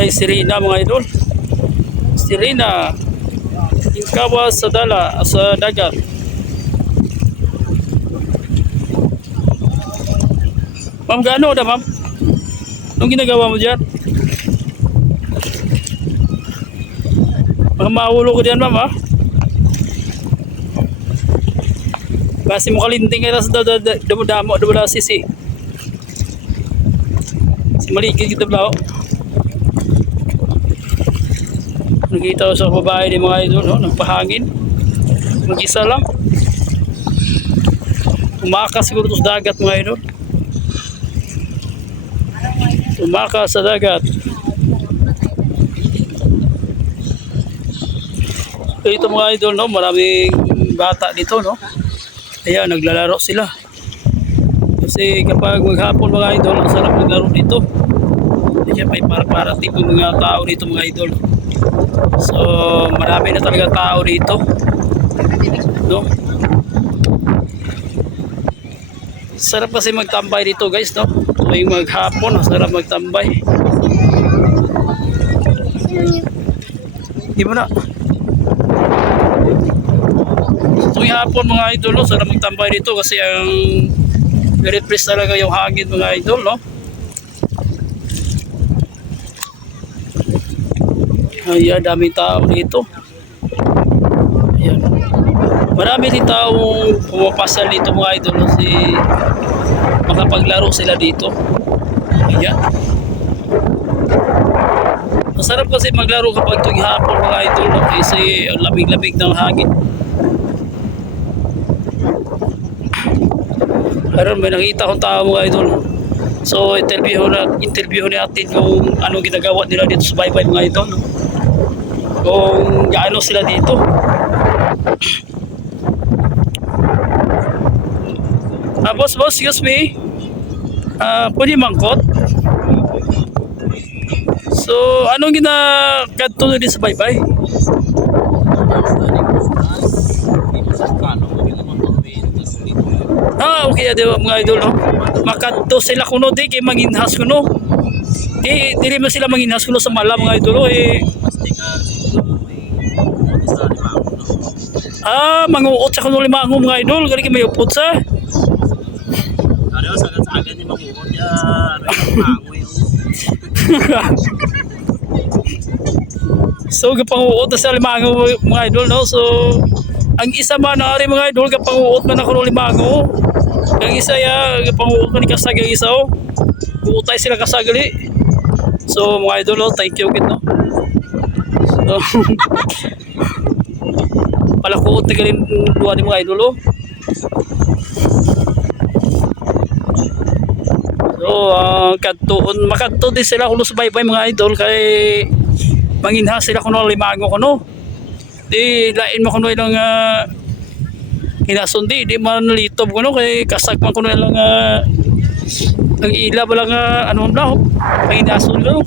kay Serena mga idol. Serena Inkawa sa dagat. Ma'am, gaano na ma'am? Anong ginagawa mo dyan? Baka mahulog ko dyan ma'am ha? Kasi mo kalinting ka na sa damo sisi. Si maligid kita ba? Nakita ko sa babae ni mga idol, no? Nagpahangin. Mag-isa lang. Tumakas siguro sa dagat mga idol. Tumakas sa dagat. Ito mga idol, no? Maraming bata dito, no? Ayan, naglalaro sila. Kasi kapag maghapon mga idol, ang sarap maglaro dito. Ayan, may para tipo mga tao dito mga idol. So, marami na talaga tao dito. No? Sarap kasi magtambay dito guys, no? Tuwing maghapon, sarap magtambay. Di mo na. Tuwing hapon mga idol, no? Sarap magtambay dito kasi ang very fresh talaga yung hangin mga idol, no? Ayan, daming tao dito. Ayan. Marami din taong pumapasal dito mga idol kasi makapaglaro sila dito. Ayan. Masarap kasi maglaro kapag tuwing hapon mga idol, no? Kasi ang lamig-lamig ng hangin. Pero may nakita akong tao mga idol. So interview natin kung anong ginagawa nila dito sa baybay mga idol, no? Kung gaano sila dito. Boss, excuse me. Pwede mangkot? So, anong ginagawa dito sa baybay? Okay, di ba mga idol, no? Makadto sila kuno di kay manginhas kuno. Dili man sila manginhas kuno sa malam mga idol, manguot sa kuno limango mga idol, gali kay may upot sa. Ano sa agan ni manguot ya, mango yung. So gapanguot sa limango mga idol, no? So ang isa man na ari mga idol gapanguot man ako limango. Ang isa ya gapanguot man ni kasag ang isa oh. Buutay sila kasagali. So mga idol, thank you kid, no? So palakuot na galing duwa ni mga idol, oh. So makadto din sila kuno sa baybay mga idol kay manginha sila kuno limango kuno. Di lain mo kuno ilang hinasundi, di man litob kuno kay kasag man kuno ilang ang ila ba lang ano daw panginason kuno.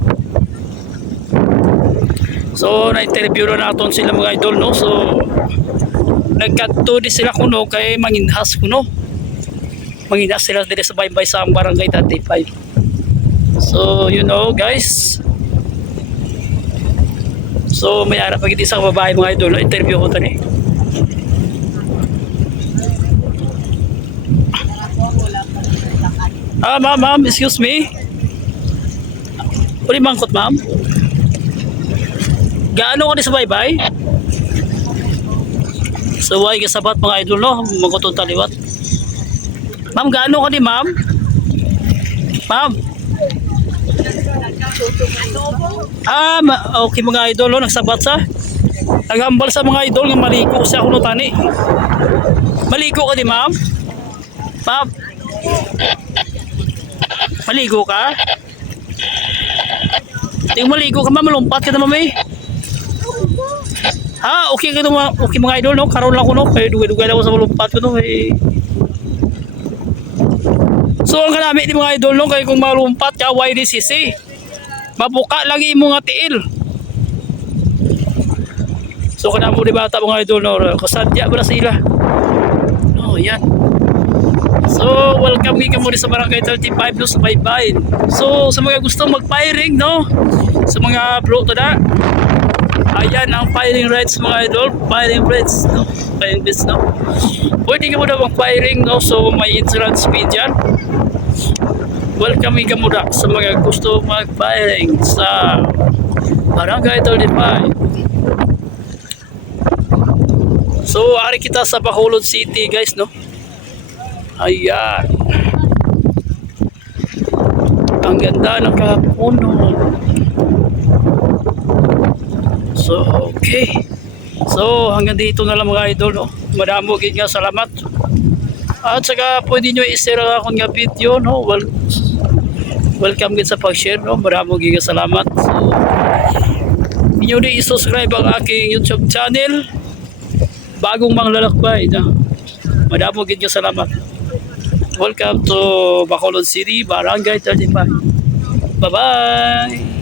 So na-interview na naton sila mga idol, no? So nagkadto di sila kuno kay manginhas kuno. Manginhas sila dito sa baybay sa barangay 35. So you know guys. So may ara pag isang babae mga idol, interview ko tani. Ma'am, excuse me. Pwede mangkot ma'am? Gaano ka di sa baybay? So why kasabat mga idol, no? Magkutong taliwat. Ma'am, gaano ka di ma'am? Ma'am? Okay mga idol, no? Nagsabat sa? Naghambal sa mga idol nga maligo siya kuno tani. Maligo ka di ma'am? Ma'am? Maligo ka? Ting maligo ka ma'am, malumpat ka na ma'am eh. Okay mga idol, no? Karon lang ko, no? Kaya dugay-dugay lang ako sa malumpat ko, no? So ang kanami ni mga idol, no? Kaya kung malumpat ka, YDCC mabuka lagi mo nga tiil. So kanamo di bata mga idol, no? Kasadya ba na sila? No, yan. So, welcome ka muna sa Barangay 35 no, sa Baybayin. So, sa mga gusto mag-firing, no? Sa mga bro to na, ayan ang firing rights mga idol. Firing rights, no? Firing rights, no? Pwede ka muna mag-firing, no? So, may insurance fee dyan. Welcome ka muna sa mga gusto mag-firing sa Barangay 35. So, ari kita sa Bacolod City, guys, no? Ayan. Ang ganda ng kapuno. So, okay. So, hanggang dito na lang mga idol, no? Madamo gid nga salamat. At saka pwede nyo i-share akong nga video, no? Welcome gid sa pag-share, no? Madamo gid nga salamat. So, inyo din i-subscribe ang aking YouTube channel. Bagong manglalakbay, no? Madamo gid nga salamat. Welcome to Bacolod City, Barangay 35. Bye-bye!